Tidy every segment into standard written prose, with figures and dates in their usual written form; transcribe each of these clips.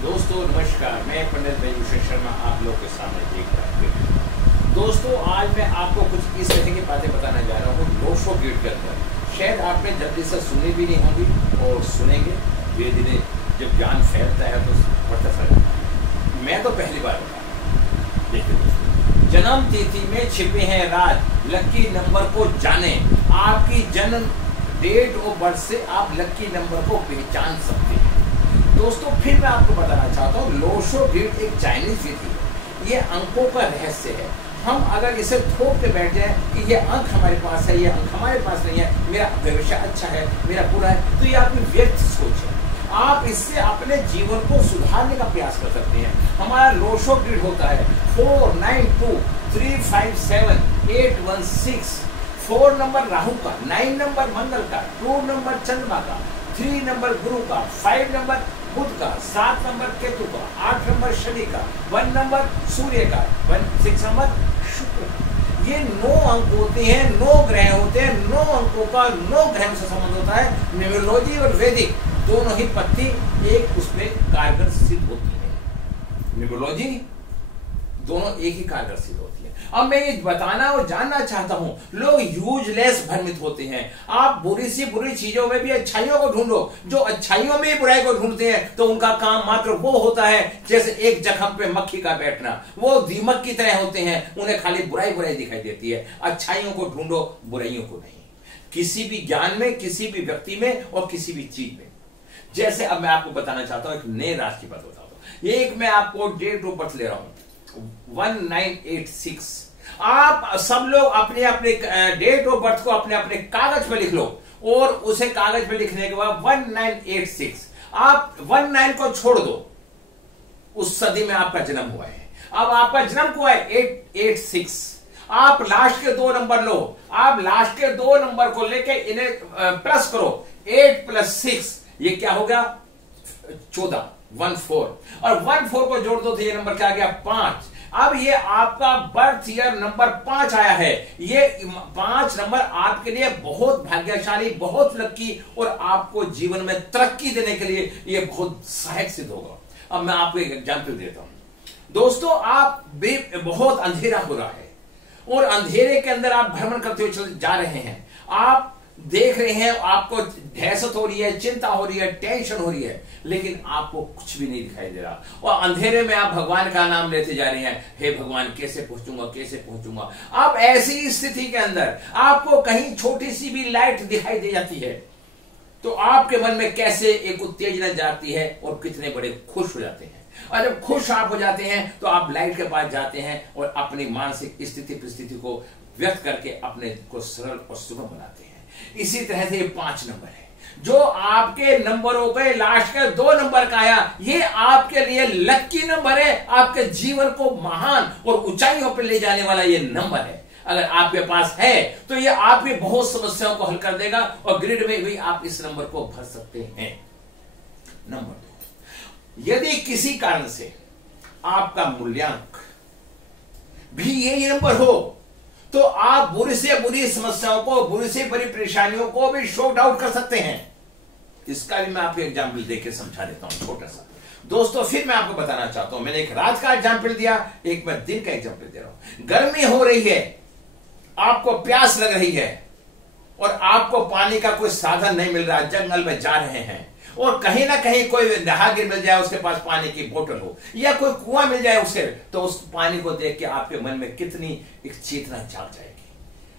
दोस्तों नमस्कार, मैं पंडित भूषण शर्मा आप लोग के सामने एक बार फिर। दोस्तों आज मैं आपको कुछ इस तरह की बातें बताना जा रहा हूँ लोशो गेट के अंदर। शायद आपने जल्दी से सुनी भी नहीं होगी और सुनेंगे धीरे धीरे जब ज्ञान फैलता है तो बढ़ता सा जाता है। मैं तो पहली बार बता रहा हूँ। देखिए दोस्तों, जन्म तिथि में छिपे हैं राज, लकी नंबर को जाने। आपकी जन्म डेट और बर्थ से आप लकी नंबर को पहचान सकते हैं। दोस्तों फिर मैं आपको बताना चाहता हूँ, लोशो गेट एक चाइनीज विधि है। ये अंकों का रहस्य है। हम अगर इसे थोप के बैठ जाए कि ये अंक हमारे पास है, ये अंक हमारे पास नहीं है, मेरा भविष्य अच्छा है, मेरा बुरा है, तो ये आपकी व्यक्त सोच है। आप इससे अपने जीवन को सुधारने का प्रयास कर सकते हैं। हमारा लोशो ग्रिड होता है 4, 9, 2, 3, 5, 7, 8, 1, 6। 4 नंबर राहु का, 9 नंबर मंगल का, 2 नंबर चंद्रमा का, 3 नंबर गुरु का, 5 नंबर बुध का, 7 नंबर केतु का, 8 नंबर शनि का, 1 नंबर सूर्य का, 6 नंबर शुक्र का। ये 9 अंक होते हैं, 9 ग्रह होते हैं। 9 अंकों का 9 ग्रहों से संबंध होता है। न्यूमरोलॉजी और वैदिक दोनों ही पत्ती एक उसमें कारगर सिद्ध होती है। न्यूमरोलॉजी दोनों एक ही कारगर सिद्ध होती है। अब मैं ये बताना और जानना चाहता हूं, लोग यूजलेस भ्रमित होते हैं। आप बुरी सी बुरी चीजों में भी अच्छाइयों को ढूंढो। जो अच्छाइयों में बुराई को ढूंढते हैं तो उनका काम मात्र वो होता है जैसे एक जख्म पे मक्खी का बैठना। वो दीमक की तरह होते हैं, उन्हें खाली बुराई बुराई दिखाई देती है। अच्छाइयों को ढूंढो, बुराइयों को नहीं। किसी भी ज्ञान में, किसी भी व्यक्ति में और किसी भी चीज में। जैसे अब मैं आपको बताना चाहता हूं, एक नए राज की बात बताता हूं। एक मैं आपको डेट ऑफ बर्थ ले रहा हूं 1986। आप सब लोग अपने अपने डेट ऑफ बर्थ को अपने अपने कागज पे लिख लो और उसे कागज पे लिखने के बाद 1986 आप 19 को छोड़ दो। उस सदी में आपका जन्म हुआ है। अब आपका जन्म हुआ है 886। आप लास्ट के 2 नंबर लो। आप लास्ट के 2 नंबर को लेके इन्हें प्लस करो। 8 + 6 ये क्या हो गया? 14, 14। और 14 को जोड़ दो तो ये नंबर क्या आ गया? 5। अब ये आपका बर्थ ईयर नंबर 5 आया है। ये 5 नंबर आपके लिए बहुत भाग्यशाली, बहुत लकी और आपको जीवन में तरक्की देने के लिए ये बहुत सहायक सिद्ध होगा। अब मैं आपको एक एग्जाम्पल देता हूं। दोस्तों आप भी बहुत अंधेरा हो रहा है और अंधेरे के अंदर आप भ्रमण करते हुए चल जा रहे हैं। आप देख रहे हैं, आपको दहशत हो रही है, चिंता हो रही है, टेंशन हो रही है, लेकिन आपको कुछ भी नहीं दिखाई दे रहा। और अंधेरे में आप भगवान का नाम लेते जा रहे हैं, हे भगवान कैसे पहुंचूंगा, कैसे पहुंचूंगा। अब ऐसी स्थिति के अंदर आपको कहीं छोटी सी भी लाइट दिखाई दे जाती है तो आपके मन में कैसे एक उत्तेजना जाती है और कितने बड़े खुश हो जाते हैं। और जब खुश आप हो जाते हैं तो आप लाइट के पास जाते हैं और अपनी मानसिक स्थिति परिस्थिति को व्यक्त करके अपने को सरल और सुगम बनाते हैं। इसी तरह से ये 5 नंबर है जो आपके नंबरों के लास्ट के 2 नंबर का आया। ये आपके लिए लकी नंबर है। आपके जीवन को महान और ऊंचाइयों पर ले जाने वाला ये नंबर है। अगर आपके पास है तो ये आपकी बहुत समस्याओं को हल कर देगा और ग्रिड में भी आप इस नंबर को भर सकते हैं। नंबर 2, यदि किसी कारण से आपका मूल्यांक भी यही नंबर हो तो आप बुरी से बुरी समस्याओं को, बुरी से बुरी परेशानियों को भी शॉर्ट आउट कर सकते हैं। इसका भी मैं आपको एग्जाम्पल देकर समझा देता हूं छोटा सा। दोस्तों फिर मैं आपको बताना चाहता हूं, मैंने एक रात का एग्जाम्पल दिया, एक मैं दिन का एग्जाम्पल दे रहा हूं। गर्मी हो रही है, आपको प्यास लग रही है और आपको पानी का कोई साधन नहीं मिल रहा, जंगल में जा रहे हैं और कहीं ना कहीं कोई राहगीर मिल जाए, उसके पास पानी की बोतल हो या कोई कुआं मिल जाए उसे, तो उस पानी को देख के आपके मन में कितनी एक चेतना जाग जाएगी।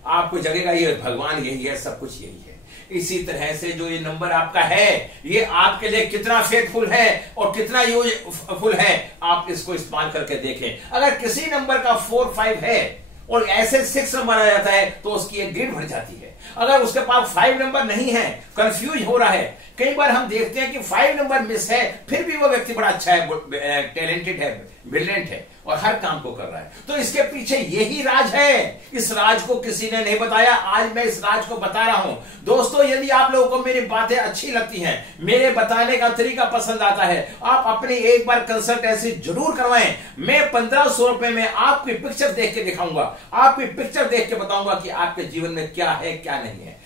आपको जगेगा ये भगवान यही है, सब कुछ यही है। इसी तरह से जो ये नंबर आपका है ये आपके लिए कितना फेथफुल है और कितना यूजफुल है, आप इसको इस्तेमाल करके देखें। अगर किसी नंबर का 4, 5 है और ऐसे 6 नंबर आ जाता है तो उसकी एक ग्रिड भर जाती है। अगर उसके पास 5 नंबर नहीं है, कंफ्यूज हो रहा है, कई बार हम देखते हैं कि 5 नंबर मिस है फिर भी वो व्यक्ति बड़ा अच्छा है, टैलेंटेड है, ब्रिलियंट है और हर काम को कर रहा है, तो इसके पीछे यही राज है। इस राज को किसी ने नहीं बताया, आज मैं इस राज को बता रहा हूं। दोस्तों यदि आप लोगों को मेरी बातें अच्छी लगती हैं, मेरे बताने का तरीका पसंद आता है, आप अपनी एक बार कंसल्टेंसी जरूर करवाएं। मैं 1500 रुपए में आपकी पिक्चर देख के दिखाऊंगा, आपकी पिक्चर देख के बताऊंगा कि आपके जीवन में क्या है क्या नहीं है।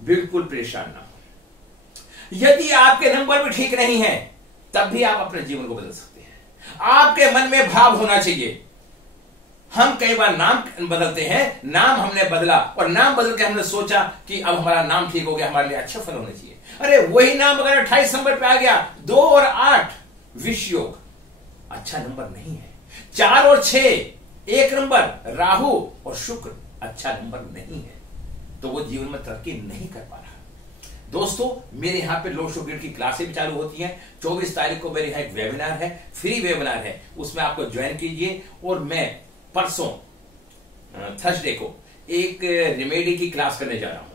बिल्कुल परेशान ना हो। यदि आपके नंबर भी ठीक नहीं है तब भी आप अपने जीवन को बदल सकते हैं। आपके मन में भाव होना चाहिए। हम कई बार नाम बदलते हैं, नाम हमने बदला और नाम बदल के हमने सोचा कि अब हमारा नाम ठीक हो गया, हमारे लिए अच्छा फल होना चाहिए। अरे वही नाम अगर 28 नंबर पे आ गया, 2 और 8 विष योग, अच्छा नंबर नहीं है। 4 और 6 1 नंबर, राहु और शुक्र, अच्छा नंबर नहीं है। तो वो जीवन में तरक्की नहीं कर पा रहा। दोस्तों, मेरे यहाँ पे लोशो ग्रिड की क्लासें भी चालू होती हैं। 24 तारीख को मेरे यहाँ एक वेबिनार है, फ्री वेबिनार है, उसमें आपको ज्वाइन कीजिए। और मैं परसों थर्सडे को एक रेमेडी की क्लास करने जा रहा हूं।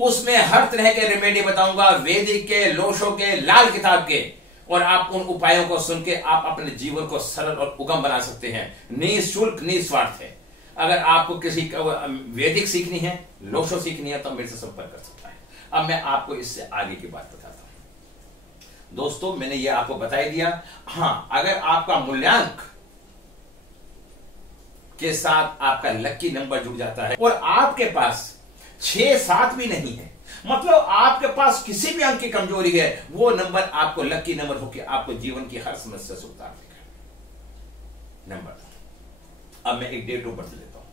उसमें हर तरह के रेमेडी बताऊंगा, वैदिक के, लोशो के, लाल किताब के, और आप उन उपायों को सुन के आप अपने जीवन को सरल और उगम बना सकते हैं। निःशुल्क, निस्वार्थ है। अगर आपको किसी वैदिक सीखनी है, लोशो सीखनी है, तो मेरे से संपर्क कर सकता है। अब मैं आपको इससे आगे की बात बताता हूं। दोस्तों, मैंने ये आपको बता ही दिया। हां, अगर आपका मूल्यांक के साथ आपका लकी नंबर जुड़ जाता है और आपके पास 6-7 भी नहीं है, मतलब आपके पास किसी भी अंक की कमजोरी है, वो नंबर आपको लकी नंबर होकर आपको जीवन की हर समस्या से उतार देगा। नंबर, अब मैं एक डेट ऑफ बर्थ लेता हूं।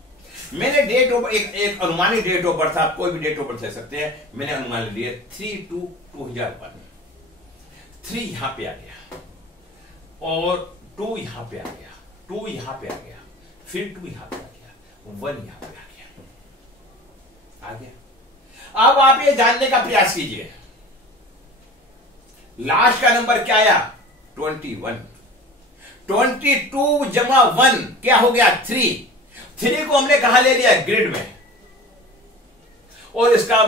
मैंने डेट ऑफ एक अनुमानित डेट ऑफ बर्थ, आप कोई भी डेट ऑफ बर्थ ले सकते हैं। मैंने अनुमान लिया 3/2/2001। 3 यहां पे आ गया और 2 यहां पे आ गया, 2 यहां पे आ गया, फिर 2 यहां पे आ गया, 1 यहां पे आ गया। अब आप ये जानने का प्रयास कीजिए, लास्ट का नंबर क्या आया? 21। 22 जमा 1 क्या हो गया? 3 को हमने कहां ले लिया? ग्रिड में। और इसका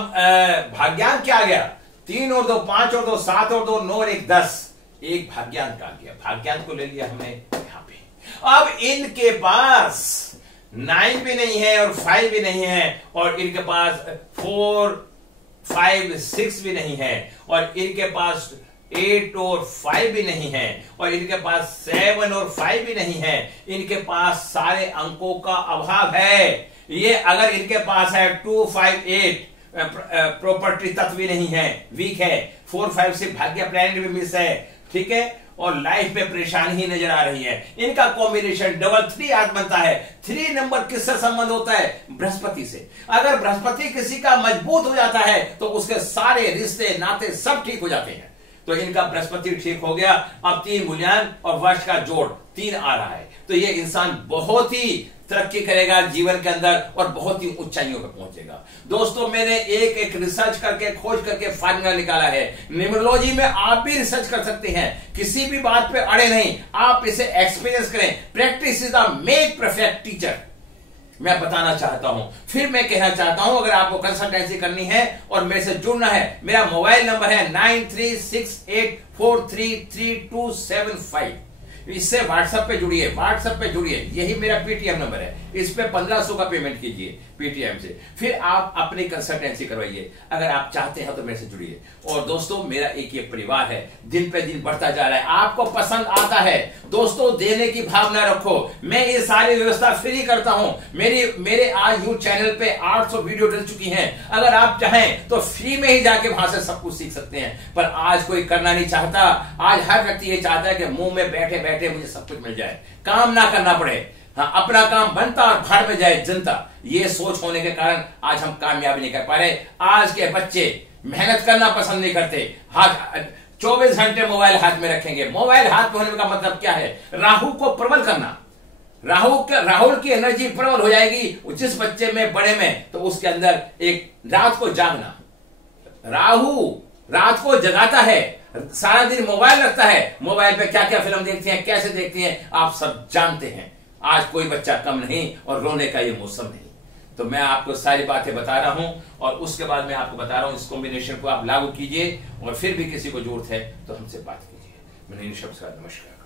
भाग्यांक क्या आ गया? 3 और 2 5 और 2 7 और 2 9 और 1 10। एक भाग्यांक आ गया, भाग्यांक को ले लिया हमने यहां पे। अब इनके पास 9 भी नहीं है और 5 भी नहीं है, और इनके पास 4 5 6 भी नहीं है, और इनके पास 8 और 5 भी नहीं है, और इनके पास 7 और 5 भी नहीं है। इनके पास सारे अंकों का अभाव है। ये अगर इनके पास है 2 5 8, प्रॉपर्टी तत्व भी नहीं है, वीक है। 4 5 6 भाग्य प्लैनेट भी मिस है, ठीक है, और लाइफ में परेशानी ही नजर आ रही है। इनका कॉम्बिनेशन डबल 3 आज बनता है। 3 नंबर किससे संबंध होता है? बृहस्पति से। अगर बृहस्पति किसी का मजबूत हो जाता है तो उसके सारे रिश्ते नाते सब ठीक हो जाते हैं। तो इनका बृहस्पति ठीक हो गया। अब 3 मूल्यांक और वर्ष का जोड़ 3 आ रहा है, तो ये इंसान बहुत ही तरक्की करेगा जीवन के अंदर और बहुत ही ऊंचाइयों पर पहुंचेगा। दोस्तों, मैंने एक रिसर्च करके, खोज करके फार्मूला निकाला है। न्यूमरोलॉजी में आप भी रिसर्च कर सकते हैं, किसी भी बात पे अड़े नहीं, आप इसे एक्सपीरियंस करें। Practice is the make perfect teacher, मैं बताना चाहता हूं। फिर मैं कहना चाहता हूं, अगर आपको कंसल्टेंसी करनी है और मेरे से जुड़ना है, मेरा मोबाइल नंबर है 9368433275। इससे व्हाट्सएप पे जुड़िए, व्हाट्सएप पे जुड़िए, यही मेरा पेटीएम नंबर है। इस पे 1500 का पेमेंट कीजिए पेटीएम से, फिर आप अपनी कंसल्टेंसी करवाइए। अगर आप चाहते हैं तो मेरे से जुड़िए। और दोस्तों, मेरा एक ये परिवार है, दिन पे दिन बढ़ता जा रहा है। आपको पसंद आता है दोस्तों, देने की भावना रखो। मैं ये सारी व्यवस्था फ्री करता हूं। मेरे आज यूट्यूब चैनल पे 800 वीडियो डल चुकी हैं। अगर आप चाहें तो फ्री में ही जाके वहां से सब कुछ सीख सकते हैं। पर आज कोई करना नहीं चाहता। आज हर व्यक्ति ये चाहता है कि मुंह में बैठे बैठे मुझे सब कुछ मिल जाए, काम ना करना पड़े। हाँ, अपना काम बनता और भाड़ में जाए जनता। ये सोच होने के कारण आज हम कामयाबी नहीं कर पा रहे। आज के बच्चे मेहनत करना पसंद नहीं करते। हाथ 24 घंटे मोबाइल हाथ में रखेंगे। मोबाइल हाथ में होने का मतलब क्या है? राहु को प्रबल करना। राहुल की एनर्जी प्रबल हो जाएगी जिस बच्चे में, बड़े में, तो उसके अंदर एक रात को जागना। राहु रात को जगाता है, सारा दिन मोबाइल रखता है। मोबाइल पे क्या क्या फिल्म देखते हैं, कैसे देखते हैं, आप सब जानते हैं। आज कोई बच्चा कम नहीं और रोने का ये मौसम नहीं। तो मैं आपको सारी बातें बता रहा हूं और उसके बाद मैं आपको बता रहा हूं, इस कॉम्बिनेशन को आप लागू कीजिए। और फिर भी किसी को जरूरत है तो हमसे बात कीजिए। मैंने इन शब्द का नमस्कार।